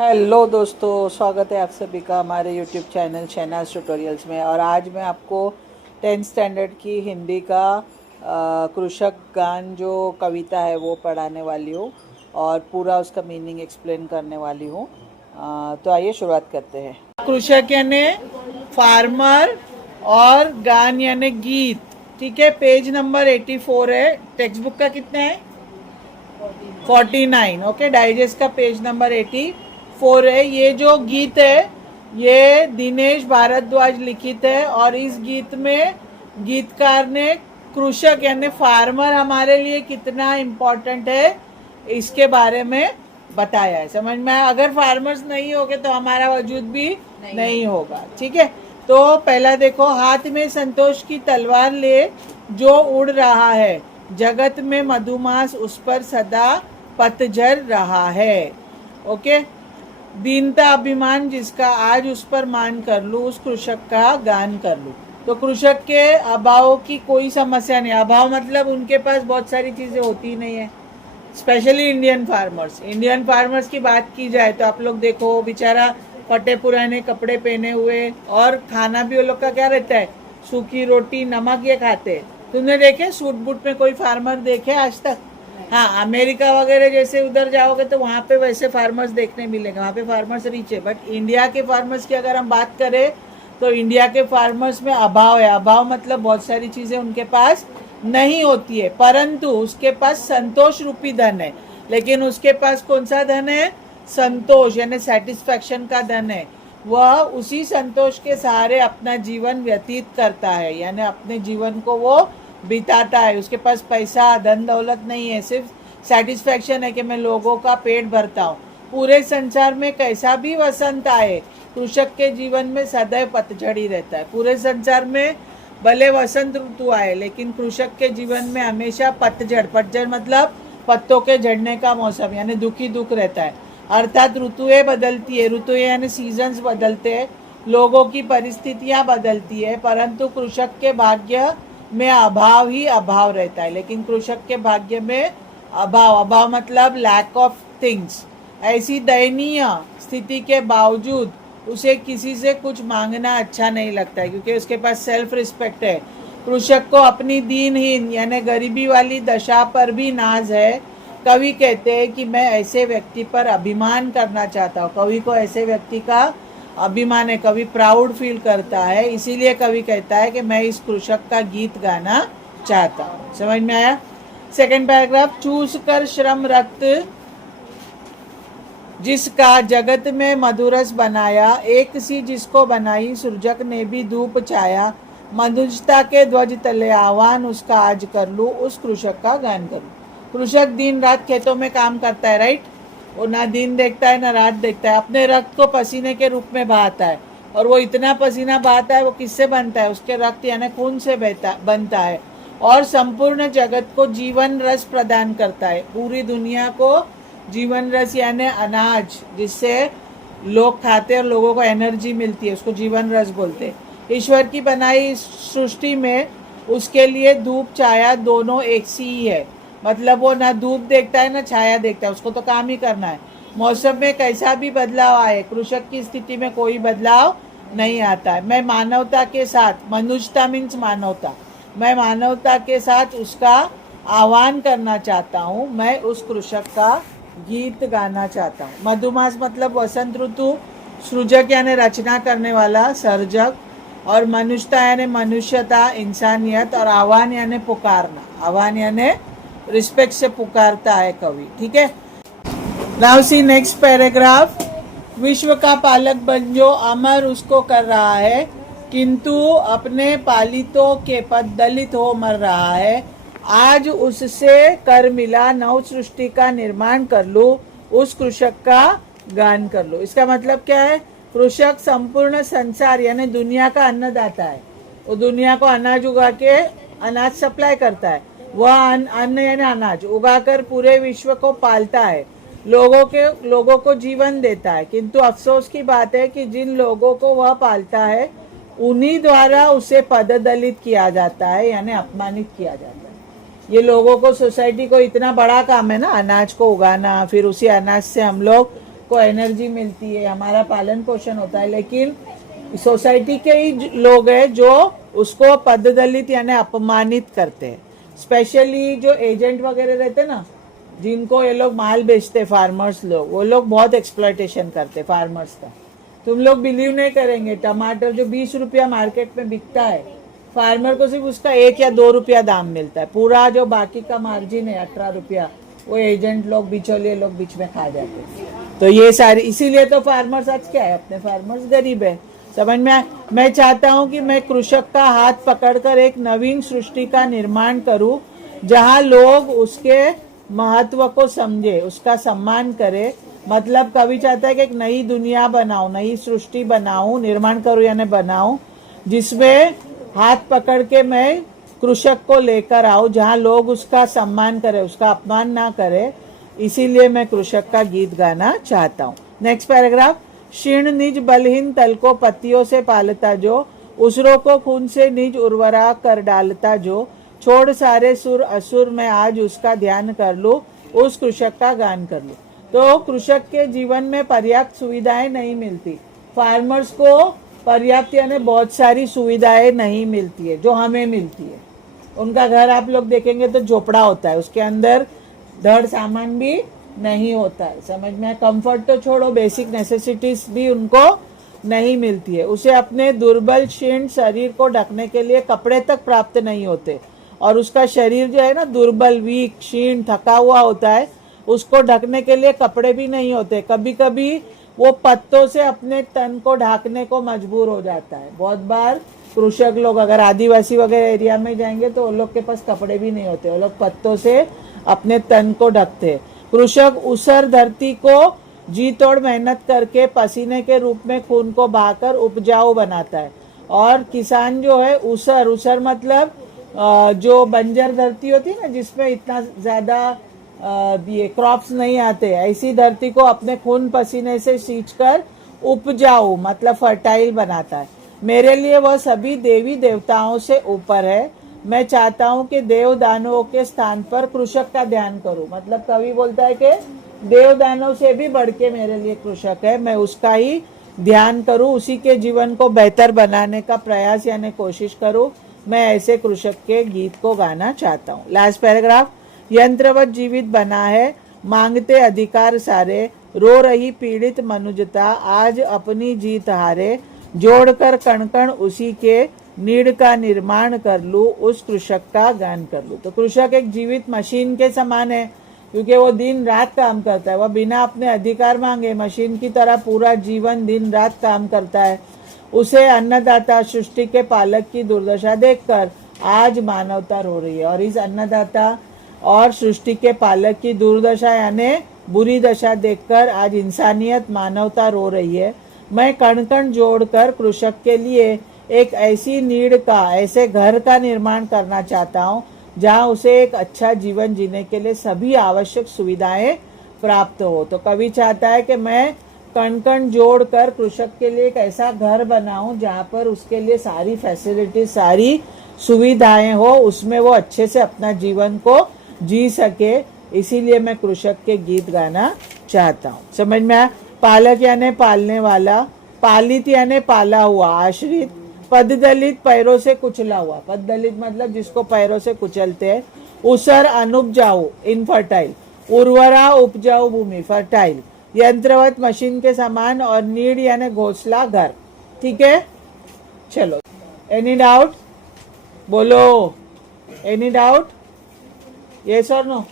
Hello दोस्तों, स्वागत है आप सभी का हमारे यूट्यूब चैनल शहनाज ट्यूटोरियल्स में। और आज मैं आपको 10th स्टैंडर्ड की हिंदी का कृषक गान जो कविता है वो पढ़ाने वाली हूँ और पूरा उसका मीनिंग एक्सप्लेन करने वाली हूँ। तो आइए शुरुआत करते हैं। कृषक यानी फार्मर और गान यानी गीत। ठीक है, पेज नंबर 84 है। टेक्स्ट बुक का कितना है? 49। ओके, डाइजेस्ट का पेज नंबर 84 है। ये जो गीत है ये दिनेश भारद्वाज लिखित है और इस गीत में गीतकार ने कृषक यानी फार्मर हमारे लिए कितना इम्पोर्टेंट है इसके बारे में बताया है। समझ में आया? अगर फार्मर्स नहीं होगे तो हमारा वजूद भी नहीं होगा। ठीक है, तो पहला देखो, हाथ में संतोष की तलवार ले जो उड़ रहा है, जगत में मधुमास उस पर सदा पतझर रहा है। ओके, दीनता अभिमान जिसका आज उस पर मान कर लूं, उस कृषक का गान कर लूं। तो कृषक के अभाव की कोई समस्या नहीं। अभाव मतलब उनके पास बहुत सारी चीजें होती ही नहीं है। स्पेशली इंडियन फार्मर्स की बात की जाए तो आप लोग देखो, बेचारा फटे पुराने कपड़े पहने हुए और खाना भी वो लोग का क्या रहता है, सूखी रोटी नमक ये खाते। तुमने देखे सूट बूट में कोई फार्मर देखे आज तक? हाँ, अमेरिका वगैरह जैसे उधर जाओगे तो वहाँ पे वैसे फार्मर्स देखने मिलेंगे, वहाँ पे फार्मर्स रिच है। बट इंडिया के फार्मर्स की अगर हम बात करें तो इंडिया के फार्मर्स में अभाव है। अभाव मतलब बहुत सारी चीजें उनके पास नहीं होती है, परंतु उसके पास संतोष रूपी धन है। लेकिन उसके पास कौन सा धन है? संतोष यानी सेटिस्फैक्शन का धन है। वह उसी संतोष के सहारे अपना जीवन व्यतीत करता है, यानी अपने जीवन को वो बिताता है। उसके पास पैसा धन दौलत नहीं है, सिर्फ सेटिस्फैक्शन है कि मैं लोगों का पेट भरता हूँ। पूरे संसार में कैसा भी वसंत आए, कृषक के जीवन में सदैव पतझड़ ही रहता है। पूरे संसार में भले वसंत ऋतु आए लेकिन कृषक के जीवन में हमेशा पतझड़ मतलब पत्तों के झड़ने का मौसम, यानी दुखी दुख रहता है। अर्थात ऋतुएं बदलती है, ऋतुएं यानी सीजन्स बदलते हैं, लोगों की परिस्थितियां बदलती है, परंतु कृषक के भाग्य में अभाव ही अभाव रहता है। लेकिन कृषक के भाग्य में अभाव मतलब लैक ऑफ थिंग्स। ऐसी दयनीय स्थिति के बावजूद उसे किसी से कुछ मांगना अच्छा नहीं लगता है, क्योंकि उसके पास सेल्फ रिस्पेक्ट है। कृषक को अपनी दीनहीन यानी गरीबी वाली दशा पर भी नाज है। कवि कहते हैं कि मैं ऐसे व्यक्ति पर अभिमान करना चाहता हूँ। कवि को ऐसे व्यक्ति का अभिमान है, कवि प्राउड फील करता है, इसीलिए कवि कहता है कि मैं इस कृषक का गीत गाना चाहता हूँ। समझ में आया? सेकंड पैराग्राफ, चूस कर श्रम रक्त जिसका जगत में मधुरस बनाया, एक सी जिसको बनाई सृजक ने भी धूप छाया, मनुष्यता के ध्वज तले आह्वान उसका आज कर लूं, उस कृषक का गान करूं। कृषक दिन रात खेतों में काम करता है, राइट? वो ना दिन देखता है ना रात देखता है, अपने रक्त को पसीने के रूप में बहाता है। और वो इतना पसीना बहाता है, वो किससे बनता है? उसके रक्त यानी खून से बनता है। और संपूर्ण जगत को जीवन रस प्रदान करता है। पूरी दुनिया को जीवन रस यानी अनाज जिससे लोग खाते और लोगों को एनर्जी मिलती है, उसको जीवन रस बोलते हैं। ईश्वर की बनाई सृष्टि में उसके लिए धूप छाया दोनों एक सी ही है। मतलब वो ना धूप देखता है ना छाया देखता है, उसको तो काम ही करना है। मौसम में कैसा भी बदलाव आए, कृषक की स्थिति में कोई बदलाव नहीं आता है। मैं मानवता के साथ, मनुष्यता मीन्स मानवता, मैं मानवता के साथ उसका आह्वान करना चाहता हूँ। मैं उस कृषक का गीत गाना चाहता हूँ। मधुमास मतलब वसंत ऋतु, सृजक यानी रचना करने वाला, सर्जक, और मनुष्यता यानी मनुष्यता, इंसानियत, और आह्वान यानी पुकारना। आह्वान यानी रिस्पेक्ट से पुकारता है कवि। ठीक है, नाउ सी नेक्स्ट पैराग्राफ, विश्व का पालक बन जो अमर उसको कर रहा है, किंतु अपने पालितों के पद दलित हो मर रहा है। आज उससे कर मिला नव सृष्टि का निर्माण कर लो, उस कृषक का गान कर लो। इसका मतलब क्या है? कृषक संपूर्ण संसार यानी दुनिया का अन्नदाता है। वो दुनिया को अनाज उगा के अनाज सप्लाई करता है। वह अन्न यानी अनाज उगाकर पूरे विश्व को पालता है, लोगों को जीवन देता है। किंतु अफसोस की बात है कि जिन लोगों को वह पालता है उन्हीं द्वारा उसे पददलित किया जाता है, यानी अपमानित किया जाता है। ये लोगों को, सोसाइटी को इतना बड़ा काम है ना अनाज को उगाना, फिर उसी अनाज से हम लोग को एनर्जी मिलती है, हमारा पालन पोषण होता है, लेकिन सोसाइटी के ही लोग हैं जो उसको पद दलित यानी अपमानित करते हैं। स्पेशली जो एजेंट वगैरह रहते ना, जिनको ये लोग माल बेचते फार्मर्स लोग, वो लोग बहुत एक्सप्लॉयटेशन करते फार्मर्स का। तुम लोग बिलीव नहीं करेंगे, टमाटर जो 20 रुपया मार्केट में बिकता है, फार्मर को सिर्फ उसका 1 या 2 रुपया दाम मिलता है। पूरा जो बाकी का मार्जिन है 18 रुपया, वो एजेंट लोग, बिचौलिए लोग बीच में खा जाते हैं। तो ये सारी, इसीलिए तो फार्मर्स आज क्या है, अपने फार्मर्स गरीब है। समझ में आया? मैं चाहता हूं कि मैं कृषक का हाथ पकड़कर एक नवीन सृष्टि का निर्माण करूं, जहां लोग उसके महत्व को समझे, उसका सम्मान करे। मतलब कवि चाहता है कि एक नई दुनिया बनाऊं, नई सृष्टि बनाऊं, निर्माण करूं यानी बनाऊं, जिसमें हाथ पकड़ के मैं कृषक को लेकर आऊं, जहां लोग उसका सम्मान करे, उसका अपमान ना करे। इसीलिए मैं कृषक का गीत गाना चाहता हूं। Next paragraph. क्षीण निज बलहीन तल को पत्तियों से पालता जो, उसरों को खून से निज उर्वरा कर डालता जो, छोड़ सारे सुर असुर मैं आज उसका ध्यान कर लूं, उस कृषक का गान कर लूं। तो कृषक के जीवन में पर्याप्त सुविधाएं नहीं मिलती, फार्मर्स को पर्याप्त यानी बहुत सारी सुविधाएं नहीं मिलती है जो हमें मिलती है। उनका घर आप लोग देखेंगे तो झोपड़ा होता है, उसके अंदर धड़ सामान भी नहीं होता है। समझ में? कंफर्ट तो छोड़ो, बेसिक नेसेसिटीज भी उनको नहीं मिलती है। उसे अपने दुर्बल क्षीण शरीर को ढकने के लिए कपड़े तक प्राप्त नहीं होते, और उसका शरीर जो है ना दुर्बल, वीक, क्षीण, थका हुआ होता है, उसको ढकने के लिए कपड़े भी नहीं होते। कभी कभी वो पत्तों से अपने तन को ढकने को मजबूर हो जाता है। बहुत बार कृषक लोग अगर आदिवासी वगैरह एरिया में जाएंगे तो उन लोग के पास कपड़े भी नहीं होते, वो लोग पत्तों से अपने तन को ढकते। कृषक ऊसर धरती को जी तोड़ मेहनत करके पसीने के रूप में खून को बहाकर उपजाऊ बनाता है। और किसान जो है ऊसर, ऊसर मतलब जो बंजर धरती होती है ना, जिसमें इतना ज्यादा ये क्रॉप्स नहीं आते, ऐसी धरती को अपने खून पसीने से सींचकर उपजाऊ मतलब फर्टाइल बनाता है। मेरे लिए वह सभी देवी देवताओं से ऊपर है। मैं चाहता हूं कि देव दानवों के स्थान पर कृषक का ध्यान करूं। मतलब कवि बोलता है कि देव दानव से भी बढ़ के मेरे लिए कृषक है, मैं उसका ही ध्यान करूं, उसी के जीवन को बेहतर बनाने का प्रयास यानी कोशिश करूं। मैं ऐसे कृषक के गीत को गाना चाहता हूं। Last paragraph. यंत्रवत जीवित बना है, मांगते अधिकार सारे, रो रही पीड़ित मनुजता, आज अपनी जीत हारे, जोड़कर कण कण उसी के, नीड़ का निर्माण कर लूं, उस कृषक का गान कर लूं। तो कृषक एक जीवित मशीन के समान है, क्योंकि वो दिन रात काम करता है, वह बिना अपने अधिकार मांगे मशीन की तरह पूरा जीवन दिन रात काम करता है। उसे अन्नदाता सृष्टि के पालक की दुर्दशा देखकर आज मानवता रो रही है। और इस अन्नदाता और सृष्टि के पालक की दुर्दशा यानी बुरी दशा देखकर आज इंसानियत, मानवता रो रही है। मैं कण कण जोड़कर कृषक के लिए एक ऐसी नीड़ का, ऐसे घर का निर्माण करना चाहता हूँ जहाँ उसे एक अच्छा जीवन जीने के लिए सभी आवश्यक सुविधाएं प्राप्त हो। तो कवि चाहता है कि मैं कण कण जोड़कर कृषक के लिए एक ऐसा घर बनाऊं जहाँ पर उसके लिए सारी फैसिलिटी, सारी सुविधाएं हो, उसमें वो अच्छे से अपना जीवन को जी सके। इसीलिए मैं कृषक के गीत गाना चाहता हूँ। समझ में आया? पालक यानी पालने वाला, पालित यानी पाला हुआ, आश्रित, पद दलित पैरों से कुचला हुआ, पद दलित मतलब जिसको पैरों से कुचलते हैं, उसर अनुपजाऊ इनफर्टाइल, उर्वरा उपजाऊ भूमि फर्टाइल, यंत्रवत मशीन के समान, और नीड यानी घोंसला घर। ठीक है, चलो। Any doubt? बोलो, एनी डाउट? यस और नो?